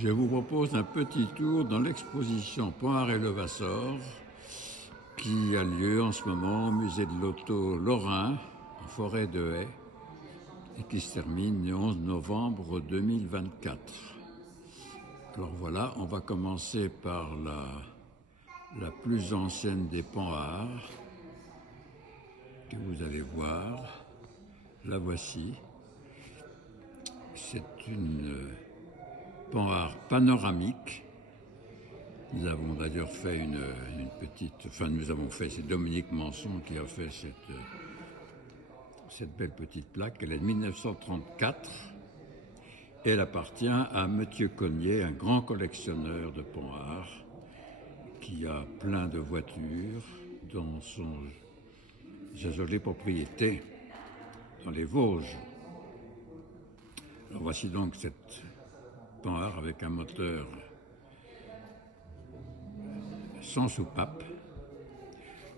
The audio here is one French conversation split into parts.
Je vous propose un petit tour dans l'exposition Pont-Art et Levassor qui a lieu en ce moment au musée de l'Auto Lorrain, en forêt de Haye, et qui se termine le 11 novembre 2024. Alors voilà, on va commencer par la plus ancienne des Pont-Art, que vous allez voir. La voici. C'est une Pont-Art panoramique. Nous avons d'ailleurs fait une petite... Enfin, nous avons fait, c'est Dominique Manson qui a fait cette belle petite plaque. Elle est de 1934. Elle appartient à Mathieu Cogniet, un grand collectionneur de Pont-Art, qui a plein de voitures dans sa jolie propriété dans les Vosges. Alors voici donc cette Pont-Art avec un moteur sans soupape.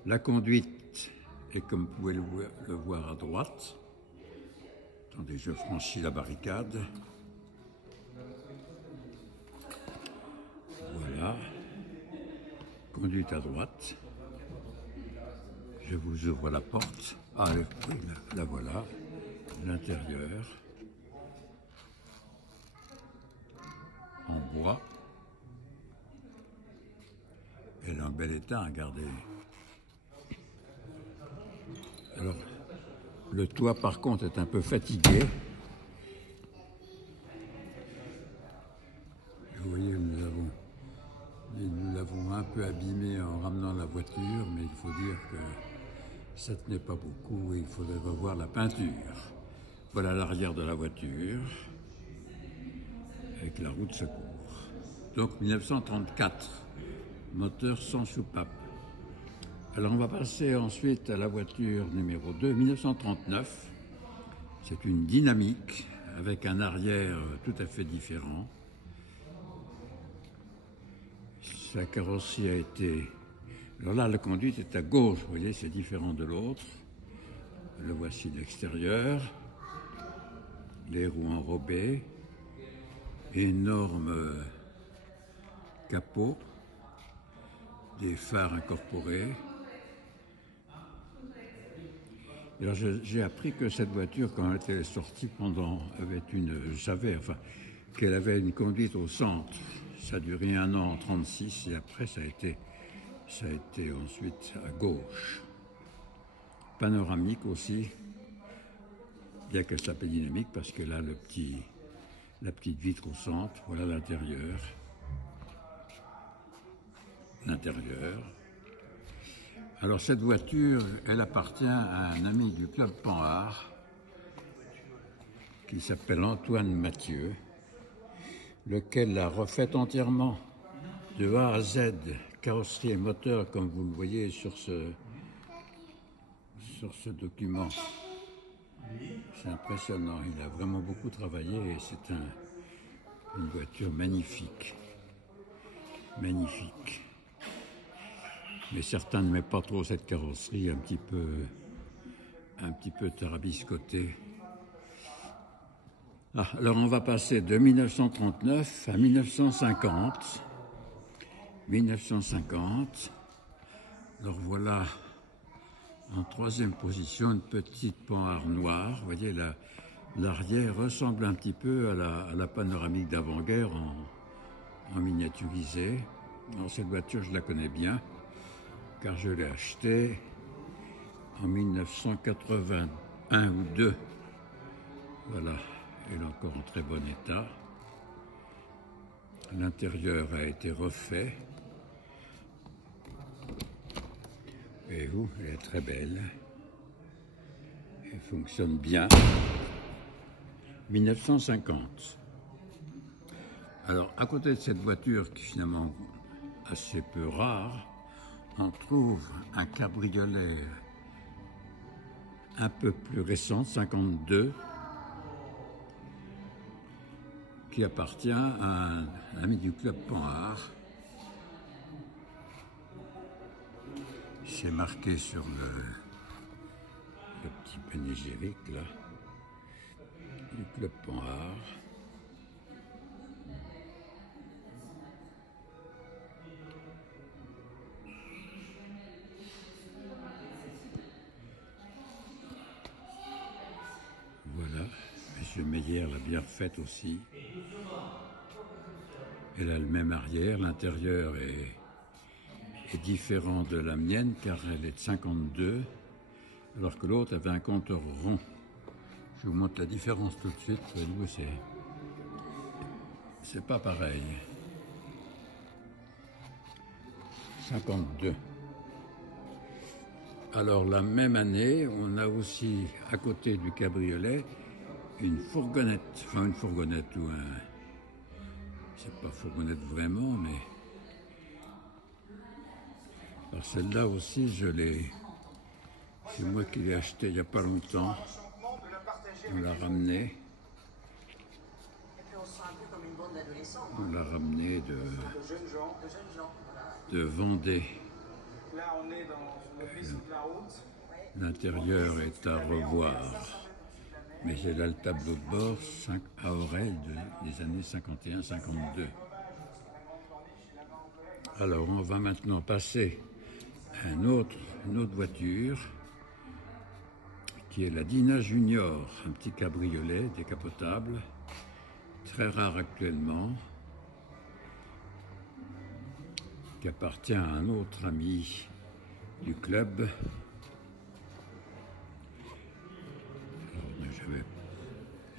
La conduite est comme vous pouvez le voir à droite. Attendez, je franchis la barricade. Voilà. Conduite à droite. Je vous ouvre la porte. Ah oui, la voilà. L'intérieur. En bois. Elle est en bel état, regardez. Alors, le toit, par contre, est un peu fatigué. Vous voyez, nous l'avons un peu abîmé en ramenant la voiture, mais il faut dire que ça ne tenait pas beaucoup et il faudrait revoir la peinture. Voilà l'arrière de la voiture, avec la roue de secours. Donc 1934, moteur sans soupape. Alors on va passer ensuite à la voiture numéro 2, 1939. C'est une dynamique avec un arrière tout à fait différent. Sa carrosserie a été... Alors là, la conduite est à gauche, vous voyez, c'est différent de l'autre. Le voici de l'extérieur. Les roues enrobées. Énorme capot. Des phares incorporés. Alors j'ai appris que cette voiture, quand elle était sortie je savais qu'elle avait une conduite au centre. Ça a duré 1 an en 1936 et après ça a été ensuite à gauche. Panoramique aussi, bien qu'elle s'appelle dynamique parce qu'elle a la petite vitre au centre. Voilà l'intérieur. Alors cette voiture, elle appartient à un ami du club Pont-Art qui s'appelle Antoine Mathieu, lequel l'a refaite entièrement de A à Z, carrosserie et moteur, comme vous le voyez sur ce document. C'est impressionnant, il a vraiment beaucoup travaillé et c'est une voiture magnifique. Magnifique. Mais certains ne mettent pas trop cette carrosserie un petit peu tarabiscotée. Alors on va passer de 1939 à 1950. 1950. Alors voilà, en troisième position, une petite Pont-Art noire. Vous voyez, l'arrière ressemble un petit peu à la panoramique d'avant-guerre en miniaturisé. Alors cette voiture, je la connais bien, car je l'ai achetée en 1981 ou 2. Voilà, elle est encore en très bon état. L'intérieur a été refait. Et vous, elle est très belle. Elle fonctionne bien. 1950. Alors, à côté de cette voiture qui est finalement assez peu rare, on trouve un cabriolet un peu plus récent, 52, qui appartient à un ami du club Pont-Art. C'est marqué sur le petit panégyrique là, du club Pont-Art. Meyer l'a bien refaite aussi. Elle a le même arrière, l'intérieur est différent de la mienne car elle est de 52, alors que l'autre avait un compteur rond. Je vous montre la différence tout de suite, c'est pas pareil. 52. Alors la même année, on a aussi à côté du cabriolet une fourgonnette, enfin une fourgonnette ou un... C'est pas fourgonnette vraiment, mais... Alors celle-là aussi, je l'ai... C'est moi qui l'ai acheté il n'y a pas longtemps. On l'a ramené. On l'a ramené de Vendée. Là, on est dans une vaisseau de la route. L'intérieur est à revoir. Mais j'ai là le tableau de bord à Aurel des années 51-52. Alors, on va maintenant passer à une autre voiture qui est la Dina Junior, un petit cabriolet décapotable, très rare actuellement, qui appartient à un autre ami du club. Alors,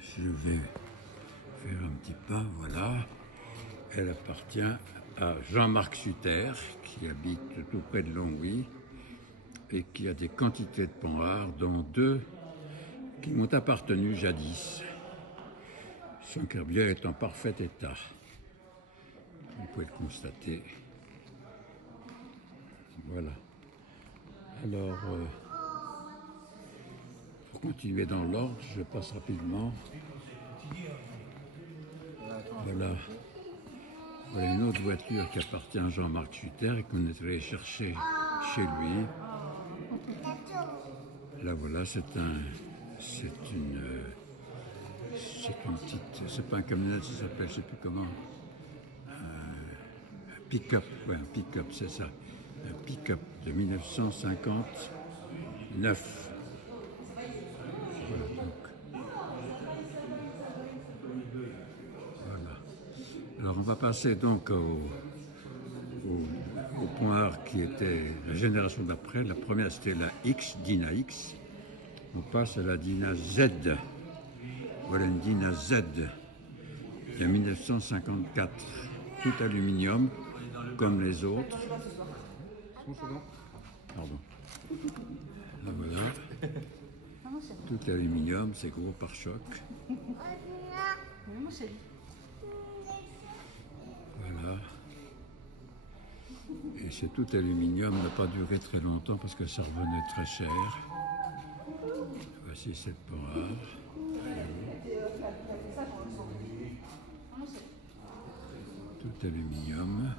je vais faire un petit pas, voilà. Elle appartient à Jean-Marc Sutter, qui habite tout près de Longwy et qui a des quantités de pans rares, dont 2 qui m'ont appartenu jadis. Son cabriolet est en parfait état. Vous pouvez le constater. Voilà. Alors, pour continuer dans l'ordre, je passe rapidement. Voilà. Voilà une autre voiture qui appartient à Jean-Marc Sutter et qu'on est allé chercher chez lui. Là voilà, c'est pas un camionnette, ça s'appelle, je sais plus comment. Un pick-up, ouais, un pick-up, c'est ça. Un pick-up de 1959. Voilà, donc. Voilà. Alors on va passer donc au point R qui était la génération d'après. La première c'était la X, Dina X. On passe à la Dina Z. Voilà une Dina Z de 1954. Tout aluminium, comme les autres. Pardon. Là, voilà. Tout aluminium, c'est gros pare-choc. Voilà. Et c'est tout aluminium, n'a pas duré très longtemps parce que ça revenait très cher. Voici cette Panhard. Tout aluminium.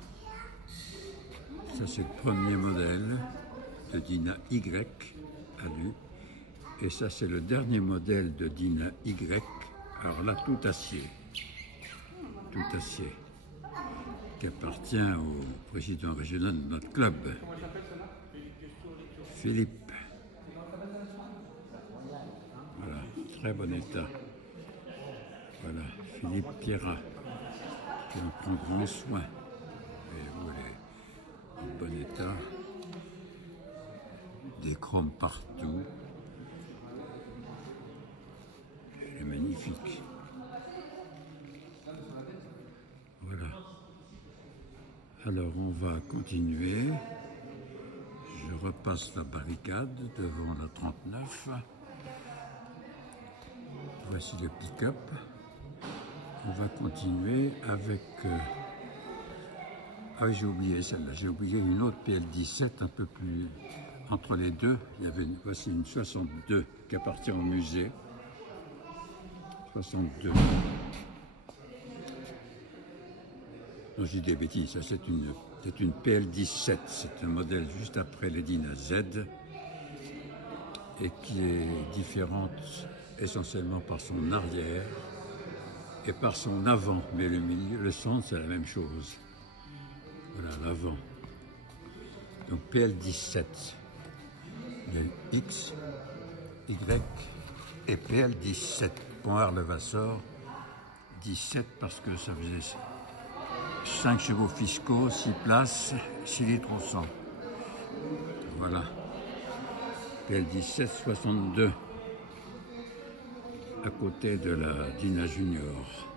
Ça c'est le premier modèle de Dina Y alu. Et ça c'est le dernier modèle de Dina Y. Alors là tout acier. Tout acier. Qui appartient au président régional de notre club, Philippe. Voilà, très bon état. Voilà, Philippe Pierrat, qui en prend grand soin. Et vous, elle est en bon état. Des chromes partout. Elle est magnifique. Voilà. Alors on va continuer. Je repasse la barricade devant la 39. Voici le pick-up. On va continuer avec... Ah oui, j'ai oublié celle-là. J'ai oublié une autre PL17 un peu plus... Entre les deux, il y avait voici une 62 qui appartient au musée. 62. Non, je dis des bêtises, ça c'est une PL17, c'est un modèle juste après les Dina Z et qui est différente essentiellement par son arrière et par son avant, mais le milieu, le centre c'est la même chose. Voilà l'avant. Donc PL17, il y a X, Y et PL17. Pont-Art-Levasseur, 17 parce que ça faisait 5 chevaux fiscaux, 6 places, 6 litres au 100. Voilà. PL 17 62 à côté de la Dina Junior.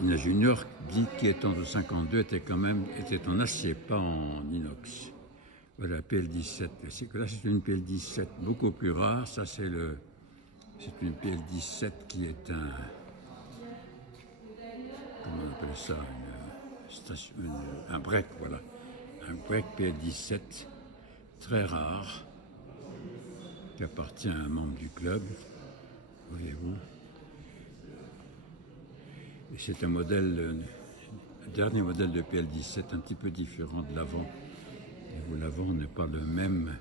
Dina Junior, dit qui étant de 52, était en acier, pas en inox. Voilà, PL17. Là, c'est une PL17 beaucoup plus rare. Ça, c'est une PL17 qui est comment on appelle ça, un break, voilà. Un break PL17, très rare, qui appartient à un membre du club, voyez-vous. Et c'est un modèle, le dernier modèle de PL17, un petit peu différent de l'avant. Et l'avant n'est pas le même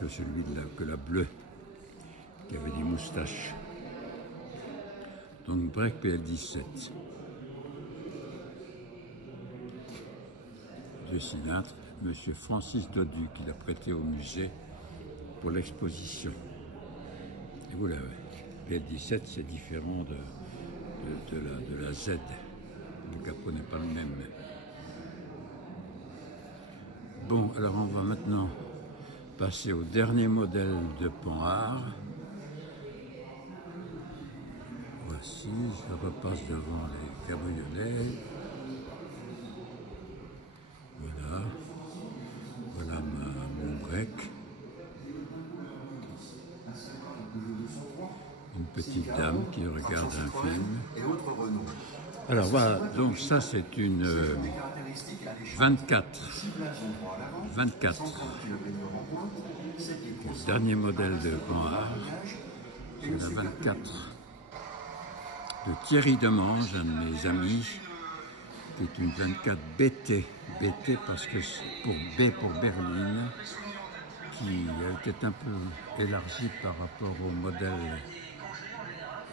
que celui que la bleue, qui avait des moustaches. Donc break PL17. 2 cylindres, Monsieur Francis Dodu, qui l'a prêté au musée pour l'exposition. Et vous l'avez. PL17, c'est différent de la Z. Le capot n'est pas le même. Bon, alors on va maintenant passer au dernier modèle de Pont-Art. Voici, je repasse devant les cabriolets. Voilà, voilà mon break. Une petite dame qui regarde un film. Alors voilà, donc ça c'est une 24. Le dernier modèle de Pont-Art, c'est la 24 de Thierry Demange, un de mes amis, qui est une 24 BT. BT parce que c'est pour B pour Berline, qui était un peu élargie par rapport au modèle,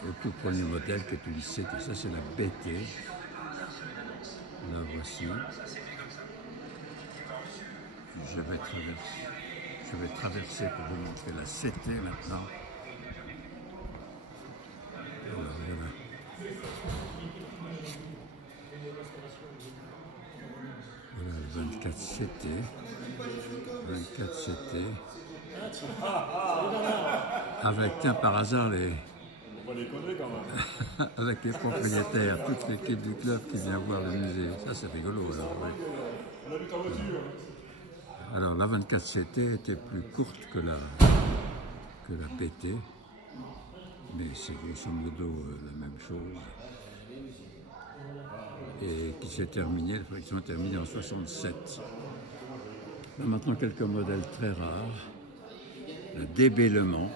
au tout premier modèle que tu lycée. Et ça c'est la BT. La voici. Je vais traverser pour vous montrer la CT maintenant. Voilà, voilà. Voilà le 24 CT. 24 CT. Avec, tiens, par hasard, avec les propriétaires, toute l'équipe du club qui vient voir le musée. Ça, c'est rigolo, alors. Ouais. Alors, la 24 CT était plus courte que la PT, mais c'est grosso modo la même chose. Et qui s'est terminée, la fabrication est terminée en 67. Maintenant, quelques modèles très rares. La DB Le Mans.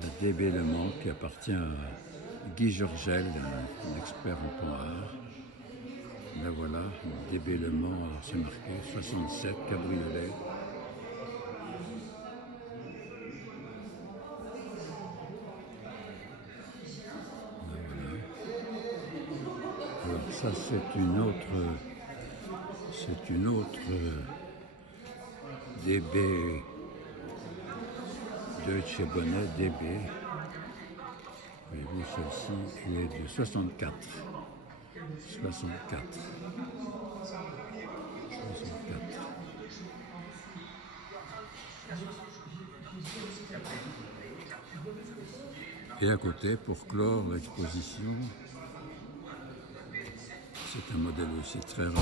La DB Le Mans qui appartient à Guy Georgel, un expert en Pont-Art. Là voilà, une DB Le Mans, c'est marqué 67 cabriolet. Là voilà. Alors ça c'est une autre DB Deutsche Bonnet DB. Voyez-vous, celle-ci est de 64. 64. Et à côté, pour clore l'exposition, c'est un modèle aussi très rare,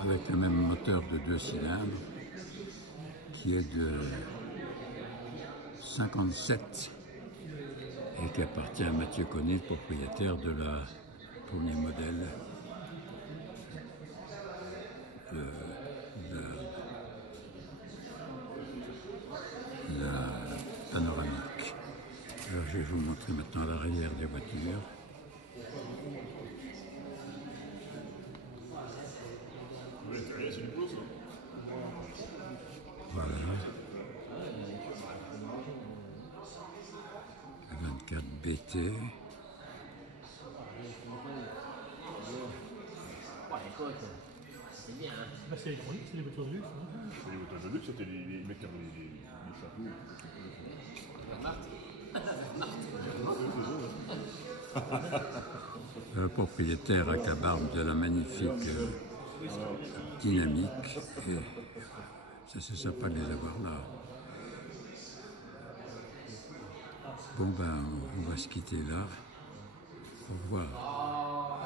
avec le même moteur de 2 cylindres, qui est de 57 et qui appartient à Mathieu Connet, propriétaire de la premier modèle la panoramique. Alors je vais vous montrer maintenant l'arrière des voitures. Voilà. 24 BT. Bah, c'est électronique, c'est des voitures de luxe. Hein. Les voitures de luxe, c'était les mecs qui avaient les chapeaux. Le propriétaire accabarte de la magnifique dynamique. Et ça, c'est sympa de les avoir là. Bon, ben, on va se quitter là. Au revoir.